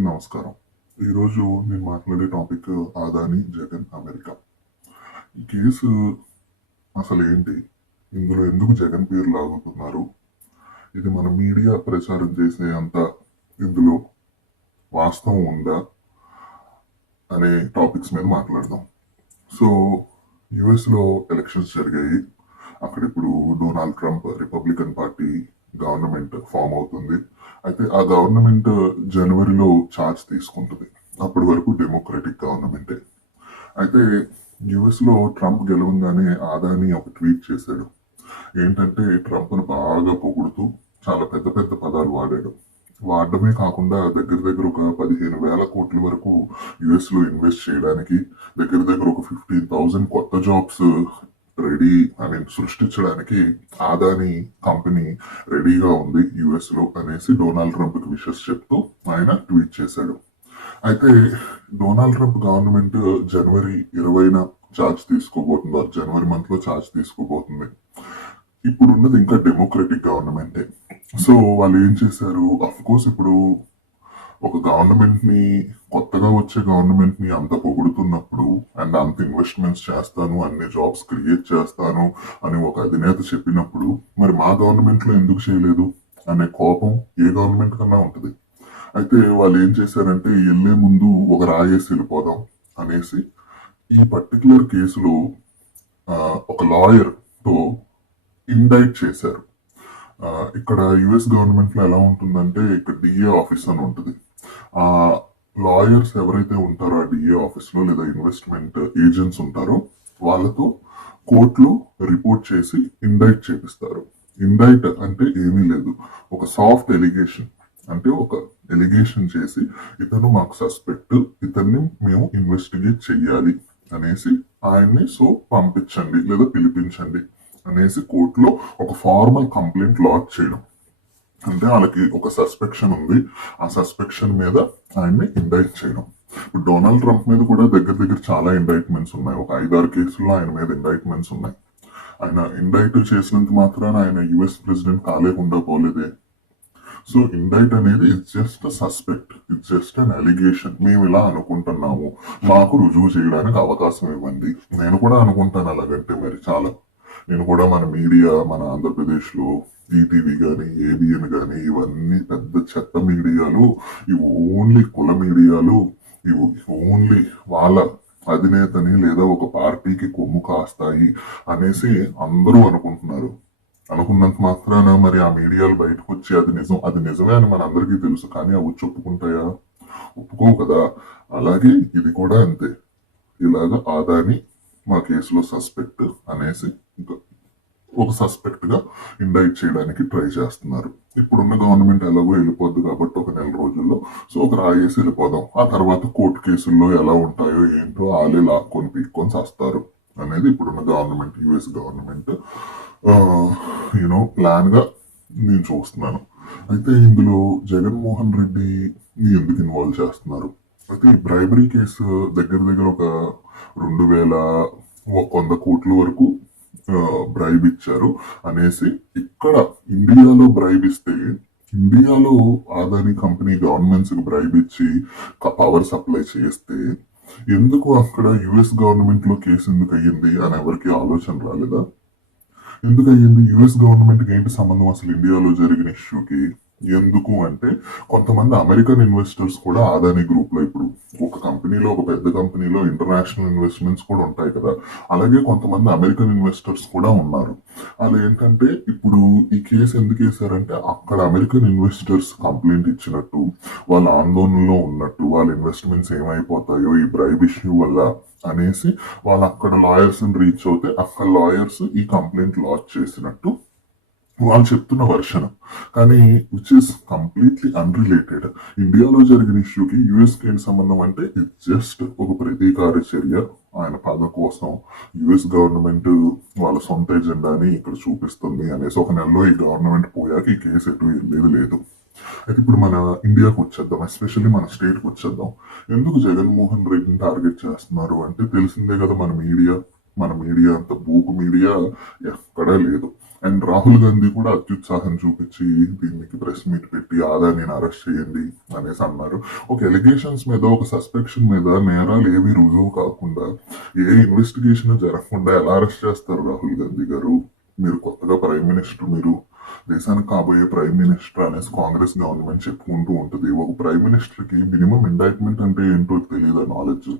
అందరికీ నమస్కారం. ఈరోజు నేను మాట్లాడే టాపిక్ అదానీ, జగన్, అమెరికా. ఈ కేసు అసలేంటి? ఇందులో ఎందుకు జగన్ పేరు లాగుతున్నారు? ఇది మన మీడియా ప్రచారం చేసే అంత ఇందులో వాస్తవం ఉందా? అనే టాపిక్స్ మీద మాట్లాడదాం. సో యుఎస్లో ఎలక్షన్స్ జరిగాయి. అక్కడ ఇప్పుడు Donald Trump Republican party government form అవుతుంది. అయితే ఆ గవర్నమెంట్ జనవరిలో ఛార్జ్ తీసుకుంటుంది. అప్పటి వరకు డెమోక్రటిక్ గవర్నమెంటే. అయితే యుఎస్లో ట్రంప్ గెలవంగానే అదానీ ఒక ట్వీట్ చేశాడు. ఏంటంటే ట్రంప్ను బాగా పొగుడుతూ చాలా పెద్ద పెద్ద పదాలు వాడాడు. వాడడమే కాకుండా దగ్గర దగ్గర ఒక 15,000 కోట్ల వరకు యుఎస్ లో ఇన్వెస్ట్ చేయడానికి, దగ్గర దగ్గర ఒక 15,000 కొత్త జాబ్స్ సృష్టించడానికి అదానీ కంపెనీ రెడీగా ఉంది యుఎస్ లో అనేసి డొనాల్డ్ ట్రంప్ కి విషెస్ చెప్తూ ఆయన ట్వీట్ చేశాడు. అయితే డొనాల్డ్ ట్రంప్ గవర్నమెంట్ జనవరి 20న ఛార్జ్ తీసుకోబోతున్నారు. జనవరి మంత్ లో ఛార్జ్ తీసుకోబోతుంది. ఇప్పుడు ఉన్నది ఇంకా డెమోక్రటిక్ గవర్నమెంటే. సో వాళ్ళు ఏం చేశారు, అఫ్ కోర్స్ ఇప్పుడు ఒక గవర్నమెంట్ ని, కొత్తగా వచ్చే గవర్నమెంట్ ని అంత పొగుడుతున్నప్పుడు అండ్ అంత ఇన్వెస్ట్మెంట్స్ చేస్తాను, అన్ని జాబ్స్ క్రియేట్ చేస్తాను అని ఒక అధినేత చెప్పినప్పుడు మరి మా గవర్నమెంట్ లో ఎందుకు చేయలేదు అనే కోపం ఏ గవర్నమెంట్ కన్నా ఉంటుంది. అయితే వాళ్ళు ఏం చేశారంటే వెళ్లే ముందు ఒక రాయేసి వెళ్ళిపోదాం అనేసి ఈ పర్టికులర్ కేసులో ఒక లాయర్ తో ఇండైట్ చేశారు. ఇక్కడ యుఎస్ గవర్నమెంట్ లో ఎలా ఉంటుందంటే ఇక్కడ డిఏ ఆఫీస్ అని ఉంటుంది. ఆ లాయర్స్ ఎవరైతే ఉంటారో ఆ డిఏ ఆఫీస్ లో లేదా ఇన్వెస్ట్మెంట్ ఏజెంట్స్ ఉంటారో వాళ్ళతో కోర్టులో రిపోర్ట్ చేసి ఇండైట్ చేపిస్తారు. ఇండైట్ అంటే ఏమీ లేదు, ఒక సాఫ్ట్ ఎలిగేషన్. అంటే ఒక ఎలిగేషన్ చేసి ఇతను మాకు సస్పెక్ట్, ఇతన్ని మేము ఇన్వెస్టిగేట్ చెయ్యాలి అనేసి ఆయన్ని పంపించండి లేదా పిలిపించండి అనేసి కోర్టులో ఒక ఫార్మల్ కంప్లైంట్ లాడ్జ్ చేయడం. అంటే వాళ్ళకి ఒక సస్పెక్షన్ ఉంది, ఆ సస్పెక్షన్ మీద ఆయన్ని ఇండైట్ చేయడం. ఇప్పుడు డొనాల్డ్ ట్రంప్ మీద కూడా దగ్గర దగ్గర చాలా ఇండైట్మెంట్స్ ఉన్నాయి. ఒక 5-6 కేసుల్లో ఆయన మీద ఇండైట్మెంట్స్ ఉన్నాయి. ఆయన ఇండైట్ చేసినంత మాత్రాన ఆయన యుఎస్ ప్రెసిడెంట్ కాలేకుండా పోలేదే. సో ఇండైట్ అనేది it's just suspect, it's just an allegation. మేము ఇలా అనుకుంటున్నాము, మాకు రుజువు చేయడానికి అవకాశం ఇవ్వండి. నేను కూడా అనుకుంటాను అలాగంటే మరి చాలా. నేను కూడా మన మీడియా, మన ఆంధ్రప్రదేశ్ లో ఈటీవీ కానీ, ఏబిఎన్ కానీ, ఇవన్నీ పెద్ద చెత్త మీడియాలు, ఇవి ఓన్లీ కుల మీడియాలు, ఇవి ఓన్లీ వాళ్ళ అధినేతని లేదా ఒక పార్టీకి కొమ్ము కాస్తాయి అనేసి అందరూ అనుకుంటున్నారు. అనుకున్నంత మాత్రాన మరి ఆ మీడియాలు బయటకు వచ్చి అది నిజమే అని మన అందరికీ తెలుసు, కానీ అవి వచ్చి ఒప్పుకుంటాయా? ఒప్పుకోవు కదా. అలాగే ఇది కూడా అంతే. ఇలాగా అదానీ మా కేసులో సస్పెక్ట్ అనేసి ఒక సస్పెక్ట్ గా ఇండైట్ చేయడానికి ట్రై చేస్తున్నారు. ఇప్పుడున్న గవర్నమెంట్ ఎలాగో వెళ్ళిపోద్దు కాబట్టి ఒక నెల రోజుల్లో ఒక రాయేసి వెళ్ళిపోదాం. ఆ తర్వాత కోర్టు కేసుల్లో ఎలా ఉంటాయో ఏంటో వాళ్ళే లాక్కొని పీక్కొని చేస్తారు అనేది ఇప్పుడున్న గవర్నమెంట్, యుఎస్ గవర్నమెంట్ ప్లాన్ గా నేను చూస్తున్నాను. అయితే ఇందులో జగన్మోహన్ రెడ్డి ఎందుకు ఇన్వాల్వ్ చేస్తున్నారు? అయితే ఈ బ్రైబరీ కేసు దగ్గర దగ్గర ఒక 2,100 కోట్ల వరకు బ్రైబ్ ఇచ్చారు అనేసి. ఇక్కడ ఇండియాలో బ్రైబ్ ఇస్తే, ఇండియాలో అదానీ కంపెనీ గవర్నమెంట్స్ కి బ్రైబ్ ఇచ్చి పవర్ సప్లై చేస్తే ఎందుకు అక్కడ యుఎస్ గవర్నమెంట్ లో కేసు ఎందుకు అయ్యింది అని ఎవరికి ఆలోచన రాలేదా? ఎందుకు అయ్యింది? యుఎస్ గవర్నమెంట్ కి ఏంటి సంబంధం అసలు ఇండియాలో జరిగిన ఇష్యూకి? ఎందుకు అంటే కొంతమంది అమెరికన్ ఇన్వెస్టర్స్ కూడా అదానీ గ్రూప్ లో, ఇప్పుడు ఒక కంపెనీలో, ఒక పెద్ద కంపెనీలో ఇంటర్నేషనల్ ఇన్వెస్ట్మెంట్స్ కూడా ఉంటాయి కదా, అలాగే కొంతమంది అమెరికన్ ఇన్వెస్టర్స్ కూడా ఉన్నారు. వాళ్ళు ఏంటంటే ఇప్పుడు ఈ కేసు ఎందుకు వేశారంటే అక్కడ అమెరికన్ ఇన్వెస్టర్స్ కంప్లైంట్ ఇచ్చినట్టు, వాళ్ళ ఆందోళనలో ఉన్నట్టు, వాళ్ళ ఇన్వెస్ట్మెంట్స్ ఏమైపోతాయో ఈ బ్రైబ్ ఇష్యూ వల్ల అనేసి వాళ్ళు అక్కడ లాయర్స్ రీచ్ అవుతే అక్కడ లాయర్స్ ఈ కంప్లైంట్ లాంచ్ చేసినట్టు వాళ్ళు చెప్తున్న వర్షన్. కానీ విచ్ ఇస్ కంప్లీట్లీ అన్రిలేటెడ్. ఇండియాలో జరిగిన ఇష్యూకి యుఎస్ కి ఏంటి సంబంధం అంటే ఇట్స్ జస్ట్ ఒక ప్రతీకార చర్య. ఆయన పద కోసం యుఎస్ గవర్నమెంట్ వాళ్ళ సొంత ఎజెండాని ఇక్కడ చూపిస్తుంది అనేసి ఒక నెలలో ఈ గవర్నమెంట్ పోయాక ఈ కేసు ఎటు వెళ్ళేది లేదు. అయితే ఇప్పుడు మన ఇండియాకు వచ్చేద్దాం, ఎస్పెషల్లీ మన స్టేట్కి వచ్చేద్దాం. ఎందుకు జగన్మోహన్ రెడ్డిని టార్గెట్ చేస్తున్నారు అంటే తెలిసిందే కదా, మన మీడియా అంత బూకు మీడియా ఎక్కడా లేదు. అండ్ రాహుల్ గాంధీ కూడా అత్యుత్సాహం చూపించి దీనికి ప్రెస్ మీట్ పెట్టి ఆదానిని అరెస్ట్ చేయండి అనేసి అన్నారు. ఒక ఎలిగేషన్స్ మీద, ఒక సస్పెక్షన్ మీద నేరాలు ఏవి రుజువు కాకుండా, ఏ ఇన్వెస్టిగేషన్ జరగకుండా ఎలా అరెస్ట్ చేస్తారు రాహుల్ గాంధీ గారు? మీరు కొత్తగా ప్రైమ్ మినిస్టర్, మీరు దేశానికి కాబోయే ప్రైమ్ మినిస్టర్ అనేసి కాంగ్రెస్ గవర్నమెంట్ చెప్పుకుంటూ ఉంటుంది. ఒక ప్రైమ్ మినిస్టర్ కి మినిమం ఇండైట్మెంట్ అంటే ఏంటో తెలియదు నాలెడ్జ్.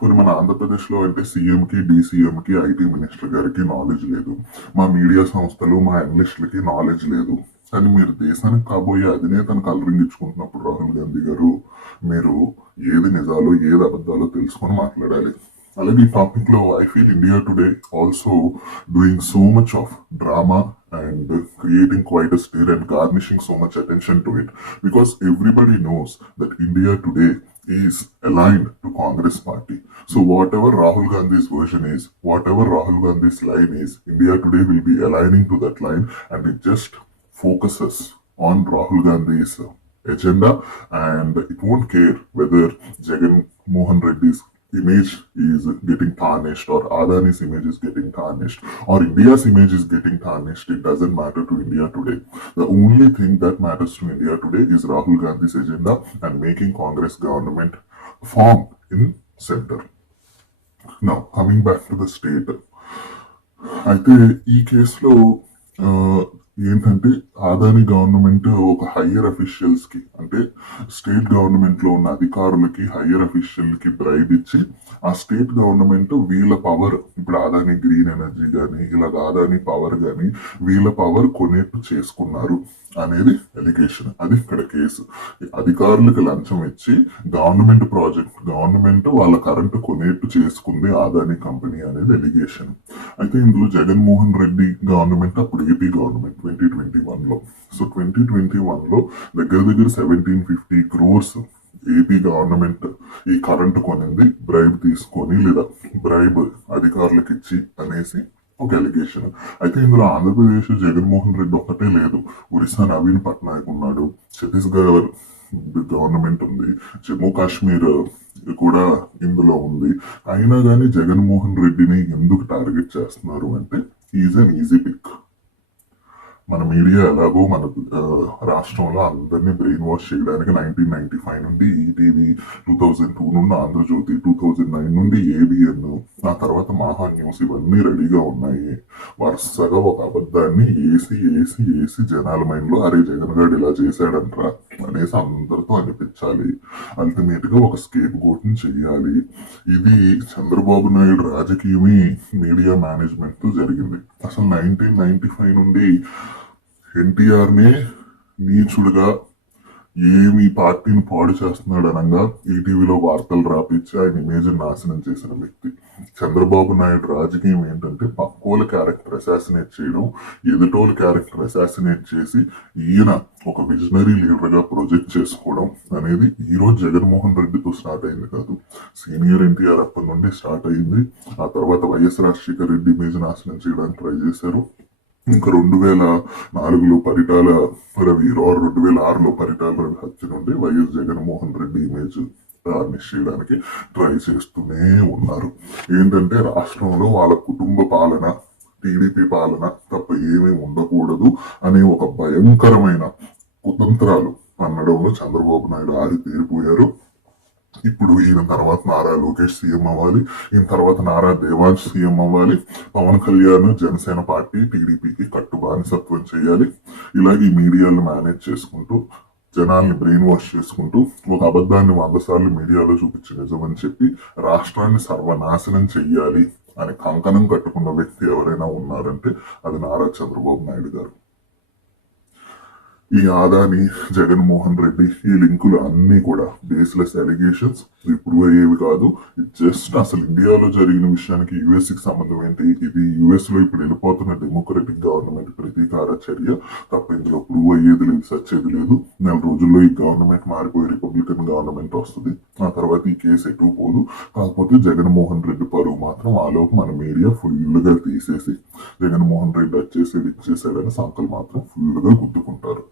మరి మన ఆంధ్రప్రదేశ్ లో అంటే సీఎం కి, డీసీఎం కి, ఐటీ మినిస్టర్ గారికి నాలెడ్జ్ లేదు. మా మీడియా సంస్థలు, మా అనలిస్టులకి నాలెడ్జ్ లేదు. కానీ మీరు దేశానికి కాబోయే అధినేతను కలరింగ్ ఇచ్చుకుంటున్నప్పుడు రాహుల్ గాంధీ గారు, మీరు ఏది నిజాలో ఏది అబద్ధాలో తెలుసుకొని మాట్లాడాలి. అలాగే ఈ టాపిక్ లో I feel India today also doing so much of drama and creating quite a stir and garnishing so much attention to it, because everybody knows that India today is aligned to Congress party. So whatever Rahul Gandhi's version is, whatever Rahul Gandhi's line is, India today will be aligning to that line, and it just focuses on Rahul Gandhi's agenda, and it won't care whether Jagan Mohan Reddy's image is getting tarnished, or Adani's image is getting tarnished, or India's image is getting tarnished. It doesn't matter to India today. The only thing that matters to India today is Rahul Gandhi's agenda and making Congress government form in center. Now, coming back to the state, అయితే ఈ కేసులో ఏంటంటే Adani government ఒక higher officials కి, అంటే state government లో ఉన్న అధికారులకి, హయ్యర్ అఫీషియల్ కి బ్రైబ్ ఇచ్చి ఆ స్టేట్ గవర్నమెంట్ వీళ్ళ పవర్, ఇప్పుడు ఆదాని గ్రీన్ ఎనర్జీ గానీ, ఇలా ఆదాని పవర్ గానీ, వీళ్ళ పవర్ కొనేట్టు చేసుకున్నారు అనేది ఎలిగేషన్. అది ఇక్కడ కేసు. అధికారులకు లంచం ఇచ్చి గవర్నమెంట్ ప్రాజెక్ట్, గవర్నమెంట్ వాళ్ళ కరెంటు కొనేట్టు చేసుకుంది ఆదాని కంపెనీ అనేది ఎలిగేషన్. అయితే ఇందులో జగన్మోహన్ రెడ్డి గవర్నమెంట్, అప్పుడు ఏపీ గవర్నమెంట్ 2021 లో, సో 2021 లో దగ్గర 1750 crores ఏపీ గవర్నమెంట్ ఈ కరెంటు కొనింది బ్రైబ్ తీసుకొని, లేదా బ్రైబ్ అధికారులకు ఇచ్చి అనేసి ఒక ఎలిగేషన్. అయితే ఇందులో ఆంధ్రప్రదేశ్ జగన్మోహన్ రెడ్డి ఒక్కటే లేదు, ఒరిస్సా నవీన్ పట్నాయక్ ఉన్నాడు, ఛత్తీస్గఢ్ గవర్నమెంట్ ఉంది, జమ్మూ కాశ్మీర్ కూడా ఇందులో ఉంది. అయినా కానీ జగన్మోహన్ రెడ్డిని ఎందుకు టార్గెట్ చేస్తున్నారు అంటే, ఈజ్ అన్ ఈజీ పిక్. మన మీడియా ఎలాగో మన రాష్ట్రంలో అందరినీ బ్రెయిన్ వాష్ చేయడానికి 1995 నుండి ఈటీవీ, 2002 నుండి ఆంధ్రజ్యోతి, 2009 నుండి ఏబిఎన్, ఆ తర్వాత మహా న్యూస్, ఇవన్నీ రెడీగా ఉన్నాయి. వరుసగా ఒక అబద్ధాన్ని ఏసి ఏసి ఏసి జనాల మైండ్ లో, అరే జగన్ గారు ఇలా చేశాడంట్రా అనేసి అందరితో అనిపించాలి. అల్టిమేట్ గా ఒక స్కేప్ గోట్ ని చెయ్యాలి. ఇది చంద్రబాబు నాయుడు రాజకీయమే మీడియా మేనేజ్మెంట్ తో జరిగింది. అసలు 1995 నుండి ఎన్టీఆర్ నే నీచుడుగా ఏమి పార్టీని పాడు చేస్తున్నాడు అనగా ఈటీవీలో వార్తలు రాపించి ఆయన ఇమేజ్ నాశనం చేసిన వ్యక్తి. చంద్రబాబు నాయుడు రాజకీయం ఏంటంటే పక్కోల క్యారెక్టర్ అసాసినేట్ చేయడం, ఎదుటోల క్యారెక్టర్ అసాసినేట్ చేసి ఈయన ఒక విజనరీ లీడర్ గా ప్రొజెక్ట్ చేసుకోవడం అనేది ఈ రోజు జగన్మోహన్ రెడ్డితో స్టార్ట్ అయింది కాదు. సీనియర్ ఎన్టీఆర్ అప్పటి నుండి స్టార్ట్ అయింది. ఆ తర్వాత వైఎస్ రాజశేఖర రెడ్డి ఇమేజ్ నాశనం చేయడానికి ట్రై చేశారు. ఇంకా 2004లో పరిటాల రవి, 2006లో పరిటాల రవి హత్య నుండి YS Jaganmohan Reddy image tarnish చేయడానికి ట్రై చేస్తూనే ఉన్నారు. ఏంటంటే రాష్ట్రంలో వాళ్ళ కుటుంబ పాలన, టీడీపీ పాలన తప్ప ఏమీ ఉండకూడదు అనే ఒక భయంకరమైన కుతంత్రాలు పన్నడంలో చంద్రబాబు నాయుడు ఆరితేరిపోయారు. ఇప్పుడు ఈయన తర్వాత నారా లోకేష్ సీఎం అవ్వాలి, ఈయన తర్వాత నారా దేవాంశ్ సీఎం అవ్వాలి, పవన్ కళ్యాణ్ జనసేన పార్టీ టీడీపీకి కట్టు బానిసత్వం చేయాలి. ఇలాగే ఈ మీడియాను మేనేజ్ చేసుకుంటూ, జనాల్ని బ్రెయిన్ వాష్ చేసుకుంటూ, ఒక అబద్ధాన్ని 100 సార్లు మీడియాలో చూపించి నిజమని చెప్పి రాష్ట్రాన్ని సర్వనాశనం చెయ్యాలి అని కంకణం కట్టుకున్న వ్యక్తి ఎవరైనా ఉన్నారంటే అది నారా చంద్రబాబు నాయుడు గారు. ఈ ఆదాని, జగన్మోహన్ రెడ్డి, ఈ లింకులు అన్ని కూడా బేస్లెస్ అలిగేషన్స్, ప్రూవ్ అయ్యేవి కాదు. జస్ట్ అసలు ఇండియాలో జరిగిన విషయానికి యుఎస్ కి సంబంధం ఏంటి? ఇది యుఎస్ లో ఇప్పుడు వెళ్ళిపోతున్న డెమోక్రటిక్ గవర్నమెంట్ ప్రతీకార చర్య తప్ప ఇందులో ప్రూవ్ అయ్యేది లేదు, సచ్చేది లేదు. 4 రోజుల్లో ఈ గవర్నమెంట్ మారిపోయి రిపబ్లికన్ గవర్నమెంట్ వస్తుంది. ఆ తర్వాత ఈ కేసు ఎటు పోదు. కాకపోతే జగన్మోహన్ రెడ్డి పరువు మాత్రం ఆలోపు మన మీడియా ఫుల్ గా తీసేసి జగన్మోహన్ రెడ్డి వచ్చేసాడు ఇచ్చేసాడని సంకలు మాత్రం ఫుల్ గా గుద్దుకుంటారు.